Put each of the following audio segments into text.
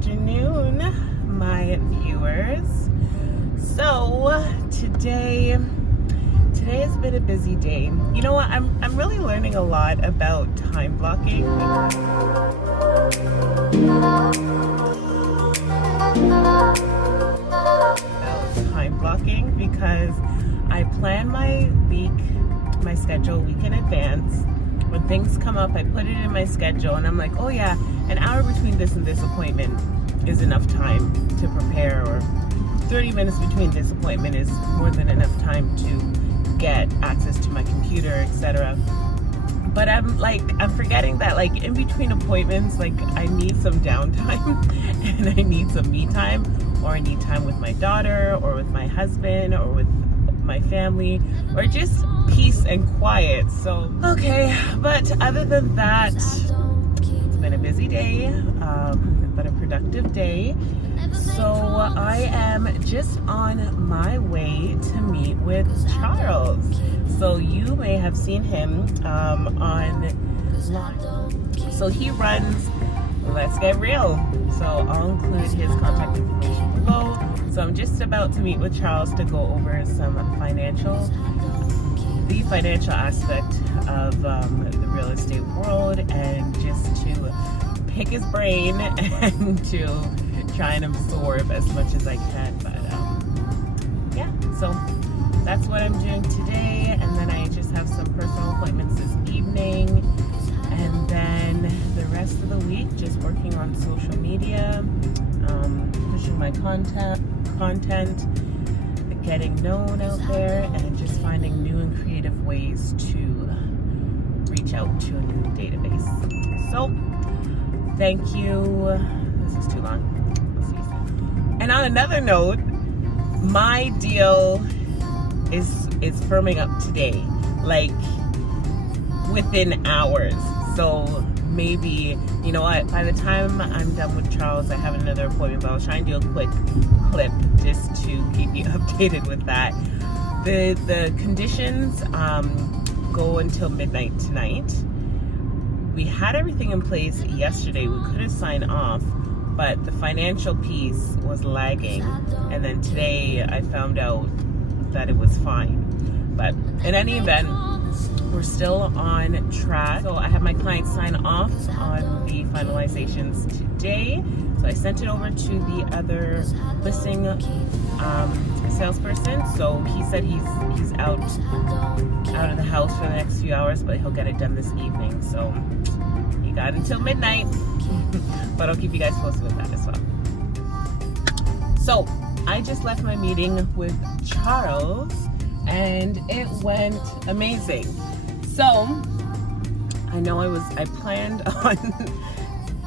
afternoon, my viewers. So today has been a busy day. You know what? I'm really learning a lot about time blocking. Because I plan my schedule a week in advance. When things come up, I put it in my schedule and I'm like, oh yeah, an hour between this and this appointment is enough time to prepare, or 30 minutes between this appointment is more than enough time to get access to my computer, etc. But I'm forgetting that in between appointments, I need some downtime and I need some me time, or I need time with my daughter or with my husband or with my family, or just peace and quiet. So okay, but other than that, it's been a busy day, but a productive day. So I am just on my way to meet with Charles. So you may have seen him online. So he runs Let's Get Real. So I'll include his contact information below. So I'm just about to meet with Charles to go over some the financial aspect of the real estate world, and just to pick his brain and to try and absorb as much as I can. But yeah, so that's what I'm doing today, and then I just have some personal appointments this evening, and then the rest of the week just working on social media, pushing my content, getting known out there, and just finding new and creative ways to reach out to a new database. So thank you. This is too long. We'll see you soon. And on another note, my deal is firming up today, within hours. So maybe, you know what, by the time I'm done with Charles, I have another appointment, but I'll try and do a quick clip just to keep you updated with that. The conditions go until midnight tonight. We had everything in place yesterday. We could have signed off, but the financial piece was lagging, and then today I found out that it was fine. But in any event, we're still on track. So I have my client sign off on the finalizations today. So I sent it over to the other listing salesperson. So he said he's out of the house for the next few hours, but he'll get it done this evening. So you got until midnight, but I'll keep you guys posted with that as well. So I just left my meeting with Charles, and it went amazing. So I know I planned on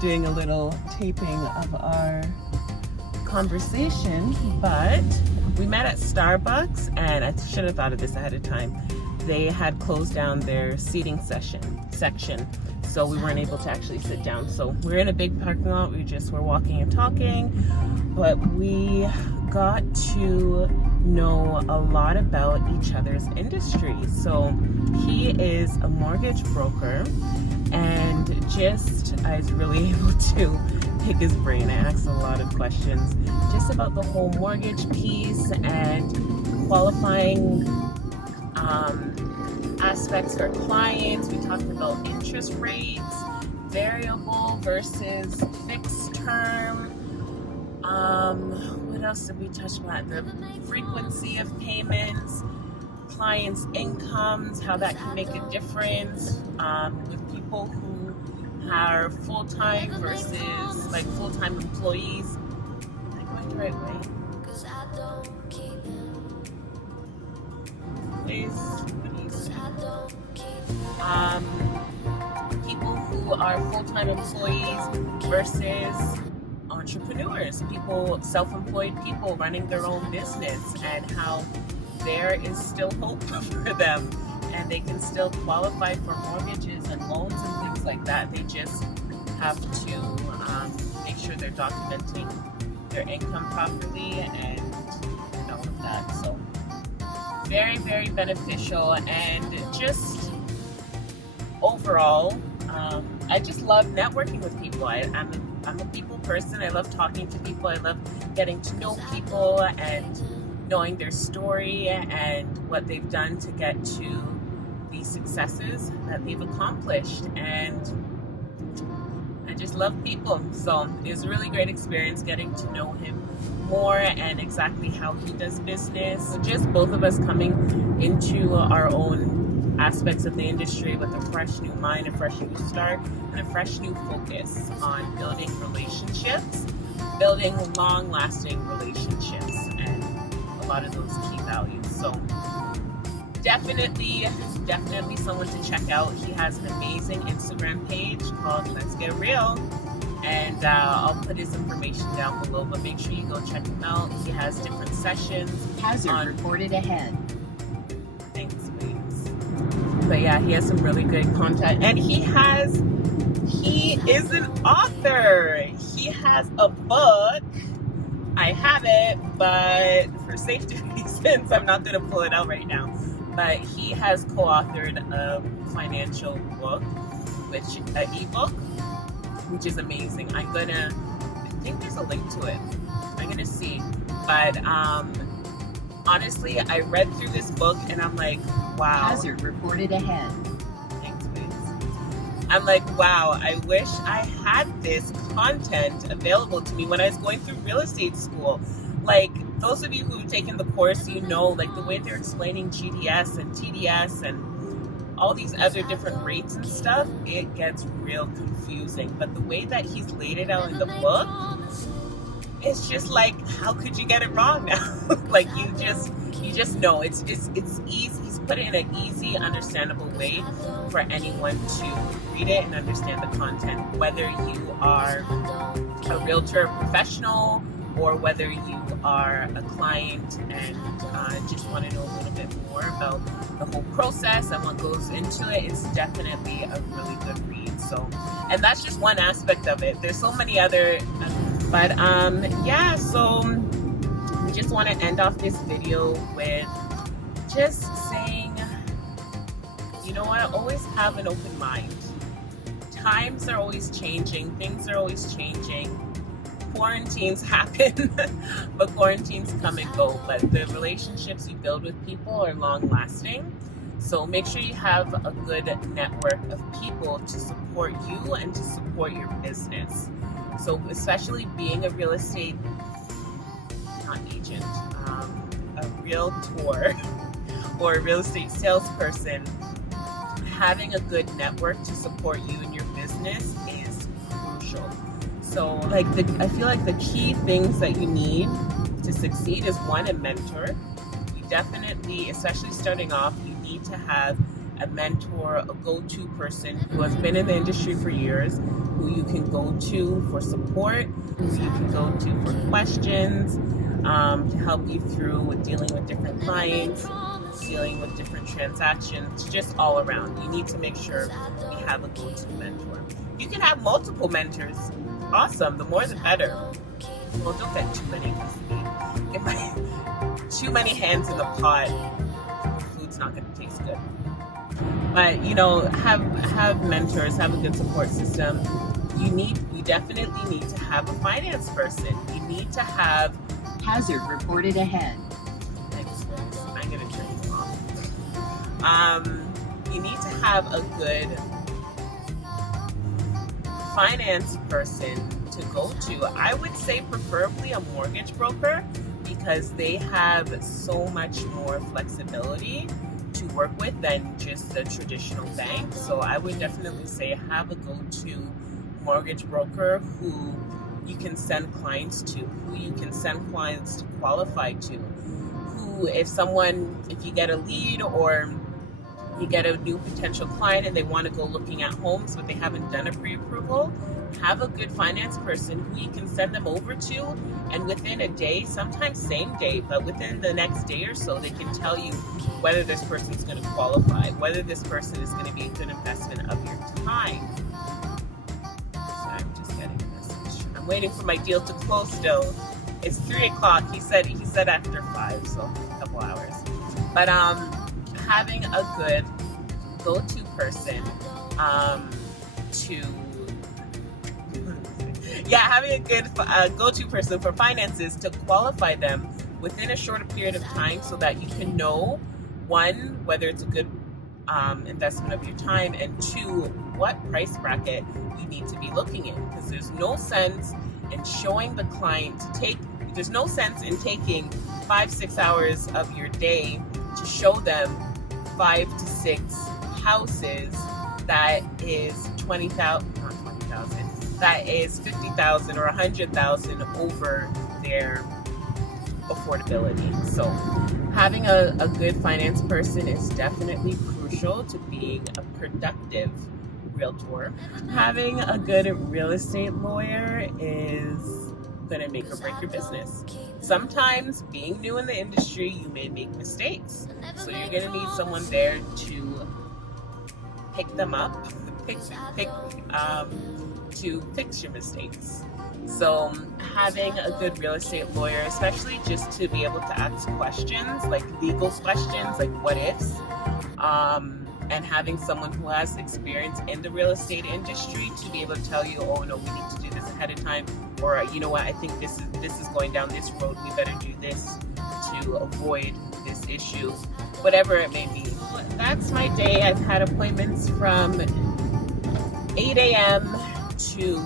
doing a little taping of our conversation, but we met at Starbucks, and I should have thought of this ahead of time. They had closed down their seating section, so we weren't able to actually sit down. So we're in a big parking lot. We're walking and talking, but we got to know a lot about each other's industry. So he is a mortgage broker, and I was really able to pick his brain. I asked a lot of questions just about the whole mortgage piece and qualifying aspects for clients. We talked about interest rates, variable versus fixed term. What else did we touch on? The frequency of payments, clients' incomes, how that can make a difference with people who are full-time versus full-time employees. Am I going the right way? Please, what do you say? People who are full-time employees versus entrepreneurs, self-employed people running their own business, and how there is still hope for them, and they can still qualify for mortgages and loans and things like that. They just have to make sure they're documenting their income properly and all of that. So very, very beneficial, and just overall, I just love networking with people. I'm a people person. I love talking to people. I love getting to know people and knowing their story and what they've done to get to the successes that they've accomplished. And I just love people. So it was a really great experience getting to know him more and exactly how he does business. So just both of us coming into our own aspects of the industry with a fresh new mind, a fresh new start, and a fresh new focus on building relationships, building long-lasting relationships, and a lot of those key values. So definitely someone to check out. He has an amazing Instagram page called Let's Get Real, and I'll put his information down below, but make sure you go check him out. He has different sessions. Hazard reported ahead. Thanks, please. But yeah, he has some really good content, and he is an author. He has a book. I have it, but for safety reasons, I'm not going to pull it out right now. But he has co-authored a financial book, an ebook, which is amazing. I think there's a link to it. I'm gonna see. But honestly, I read through this book and I'm like, wow. Hazard reported ahead. Thanks, please. I'm like, wow, I wish I had this content available to me when I was going through real estate school. Like, those of you who've taken the course, you know, like the way they're explaining GDS and TDS and all these other different rates and stuff, it gets real confusing. But the way that he's laid it out in the book, it's just like, how could you get it wrong now? Like, you just know it's easy. He's put it in an easy, understandable way for anyone to read it and understand the content, whether you are a realtor professional or whether you are a client and just want to know a little bit more about the whole process and what goes into it. It's definitely a really good read. So, and that's just one aspect of it. There's so many other, but yeah, so we just want to end off this video with just saying, you know what, always have an open mind. Times are always changing, things are always changing. Quarantines happen, but quarantines come and go. But the relationships you build with people are long lasting. So make sure you have a good network of people to support you and to support your business. So especially being a real estate, not agent, a realtor or a real estate salesperson, having a good network to support you in your business is crucial. So I feel like the key things that you need to succeed is, one, a mentor. You definitely, especially starting off, you need to have a mentor, a go-to person who has been in the industry for years, who you can go to for support, who you can go to for questions, to help you through with dealing with different clients, dealing with different transactions, just all around. You need to make sure you have a go-to mentor. You can have multiple mentors. Awesome, the more the better. Well, don't get too many, because if too many hands in the pot, food's not going to taste good. But you know, have mentors, have a good support system. You definitely need to have a finance person. You need to have hazard reported ahead. I'm going to turn you off. You need to have a good finance person to go to. I would say preferably a mortgage broker, because they have so much more flexibility to work with than just a traditional bank. So I would definitely say have a go-to mortgage broker who you can send clients to, who you can send clients to qualify to, who if you get a lead or you get a new potential client and they want to go looking at homes but they haven't done a pre-approval, have a good finance person who you can send them over to, and within a day, sometimes same day, but within the next day or so, they can tell you whether this person is going to qualify, whether this person is going to be a good investment of your time. So I'm just getting a message. I'm waiting for my deal to close still. It's 3 o'clock. He said after 5, so a couple hours. But having a good go-to person having a good go-to person for finances to qualify them within a shorter period of time so that you can know, one, whether it's a good investment of your time, and two, what price bracket you need to be looking in. Because there's no sense in showing the client there's no sense in taking 5-6 hours of your day to show them 5 to 6 houses that is that is 50,000 or 100,000 over their affordability. So having a good finance person is definitely crucial to being a productive realtor. Having a good real estate lawyer is going to make or break your business. Sometimes, being new in the industry, you may make mistakes. So you're going to need someone there to pick them up, to fix your mistakes. So having a good real estate lawyer, especially just to be able to ask questions, like legal questions, like what ifs, and having someone who has experience in the real estate industry to be able to tell you, oh no, we need to do this ahead of time, or you know what, I think this is going down this road, we better do this to avoid this issue, whatever it may be. That's my day. I've had appointments from 8 a.m. to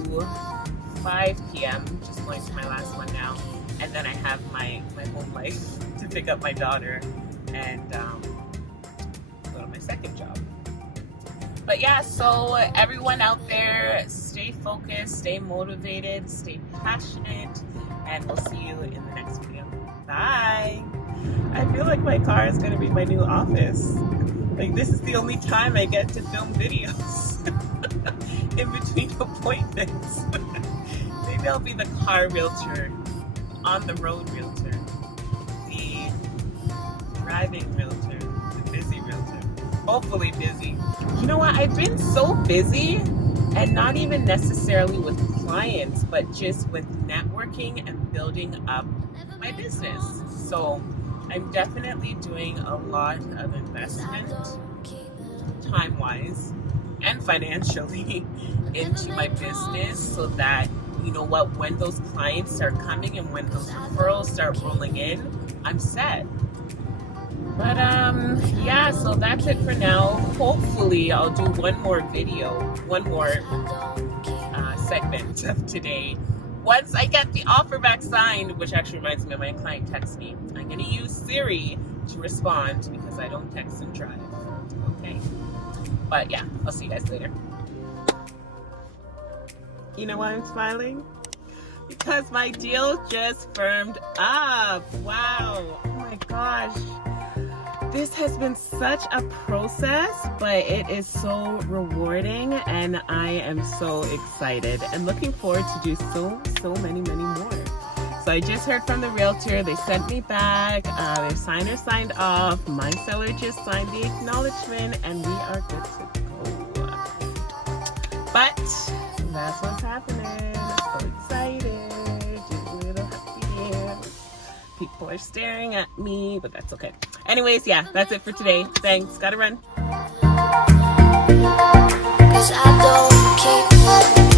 5 p.m. just going to my last one now, and then I have my home life to pick up my daughter and go to my second job. But yeah, so everyone out there, stay focused, stay motivated, stay passionate, and we'll see you in the next video. Bye. I feel like my car is going to be my new office. Like, this is the only time I get to film videos in between appointments. Maybe I'll be the car realtor, on the road realtor, the driving realtor, the busy realtor. Hopefully busy. You know what? I've been so busy, and not even necessarily with clients, but just with networking and building up my business. So I'm definitely doing a lot of investment, time-wise and financially, into my business, so that, you know what, when those clients start coming and when those referrals start rolling in, I'm set. But yeah, so that's it for now. Hopefully I'll do one more segment of today once I get the offer back signed, which actually reminds me, my client texts me. I'm going to use Siri to respond because I don't text and drive. Okay? But yeah, I'll see you guys later. You know why I'm smiling? Because my deal just firmed up. Wow. Oh my gosh. This has been such a process, but it is so rewarding, and I am so excited and looking forward to do so many more. So I just heard from the realtor. They sent me back. Their signer signed off. My seller just signed the acknowledgement, and we are good to go. But that's what's happening. I'm so excited. Just a little happy. People are staring at me, but that's okay. Anyways, yeah, that's it for today. Thanks. Gotta run. 'Cause I don't keep